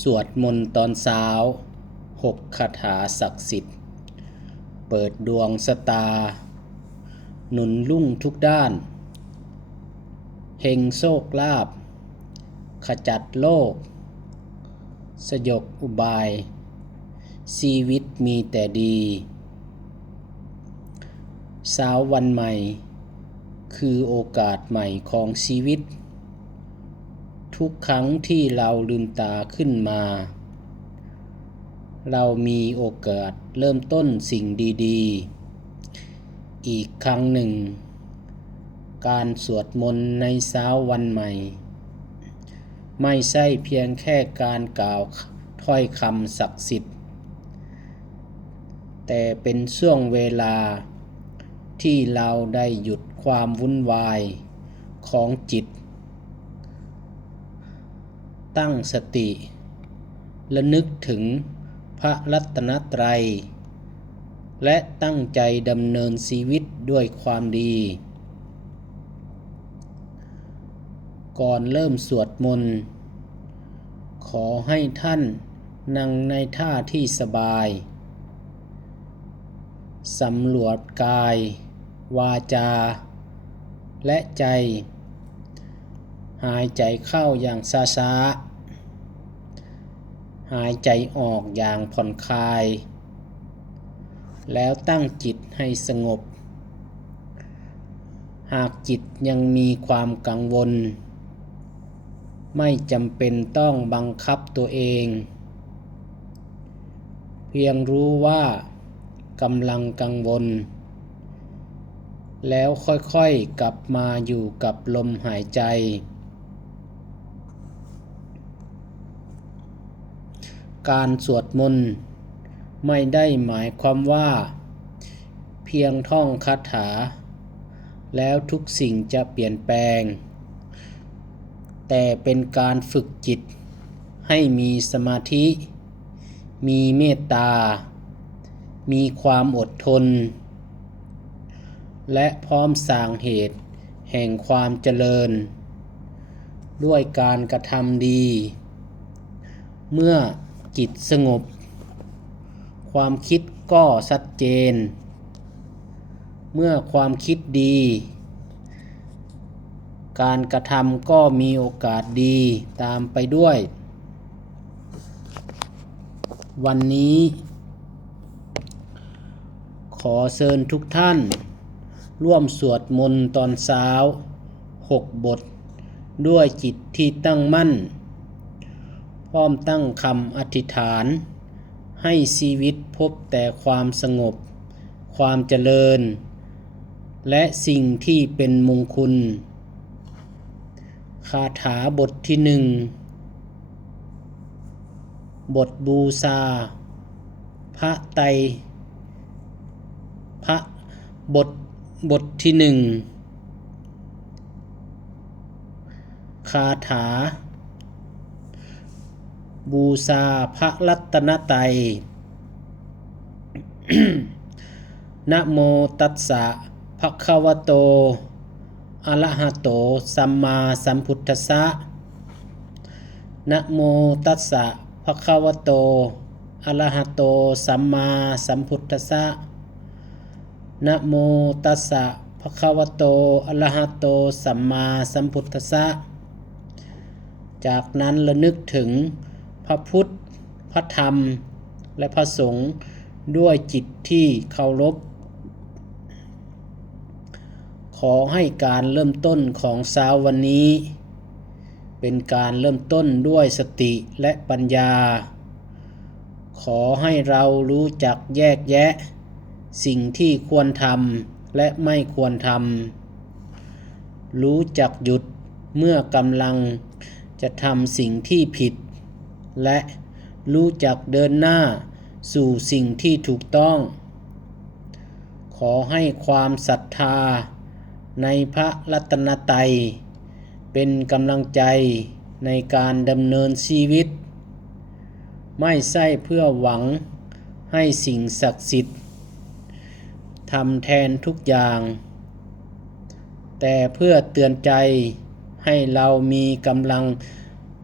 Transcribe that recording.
สวดมนต์ตอนเช้า6คาถาศักดิ์สิทธิ์เปิดดวงชะตาหนุนรุ่งทุกด้านเฮงโชคลาภขจัดโลกสยบอุบายชีวิตมีแต่ดีเช้าวันใหม่คือโอกาสใหม่ของชีวิตทุกครั้งที่เราลืมตาขึ้นมาเรามีโอกาสเริ่มต้นสิ่งดีๆอีกครั้งหนึ่งการสวดมนต์ในเช้าวันใหม่ไม่ใช่เพียงแค่การกล่าวถ้อยคำศักดิ์สิทธิ์แต่เป็นช่วงเวลาที่เราได้หยุดความวุ่นวายของจิตตั้งสติและนึกถึงพระรัตนตรัยและตั้งใจดำเนินชีวิตด้วยความดีก่อนเริ่มสวดมนต์ขอให้ท่านนั่งในท่าที่สบายสำรวจกายวาจาและใจหายใจเข้าอย่างช้าๆหายใจออกอย่างผ่อนคลายแล้วตั้งจิตให้สงบหากจิตยังมีความกังวลไม่จำเป็นต้องบังคับตัวเองเพียงรู้ว่ากำลังกังวลแล้วค่อยๆกลับมาอยู่กับลมหายใจการสวดมนต์ไม่ได้หมายความว่าเพียงท่องคาถาแล้วทุกสิ่งจะเปลี่ยนแปลงแต่เป็นการฝึกจิตให้มีสมาธิมีเมตตามีความอดทนและพร้อมสร้างเหตุแห่งความเจริญด้วยการกระทำดีเมื่อจิตสงบความคิดก็ชัดเจนเมื่อความคิดดีการกระทำก็มีโอกาสดีตามไปด้วยวันนี้ขอเชิญทุกท่านร่วมสวดมนต์ตอนเช้า6 บทด้วยจิตที่ตั้งมั่นพร้อมตั้งคำอธิษฐานให้ชีวิตพบแต่ความสงบความเจริญและสิ่งที่เป็นมงคลคาถาบทที่1บทบูชาพระไตรพระบทที่1คาถาบูชาพระรัตนตรัย นะโมตัสสะภะคะวะโตอะระหะโตสัมมาสัมพุทธัสสะนะโมตัสสะภะคะวะโตอะระหะโตสัมมาสัมพุทธัสสะนะโมตัสสะภะคะวะโตอะระหะโตสัมมาสัมพุทธัสสะจากนั้นระลึกถึงพระพุทธพระธรรมและพระสงฆ์ด้วยจิตที่เคารพขอให้การเริ่มต้นของเช้าวันนี้เป็นการเริ่มต้นด้วยสติและปัญญาขอให้เรารู้จักแยกแยะสิ่งที่ควรทำและไม่ควรทำรู้จักหยุดเมื่อกำลังจะทำสิ่งที่ผิดและรู้จักเดินหน้าสู่สิ่งที่ถูกต้องขอให้ความศรัทธาในพระรัตนตรัยเป็นกำลังใจในการดำเนินชีวิตไม่ใช่เพื่อหวังให้สิ่งศักดิ์สิทธิ์ทำแทนทุกอย่างแต่เพื่อเตือนใจให้เรามีกำลัง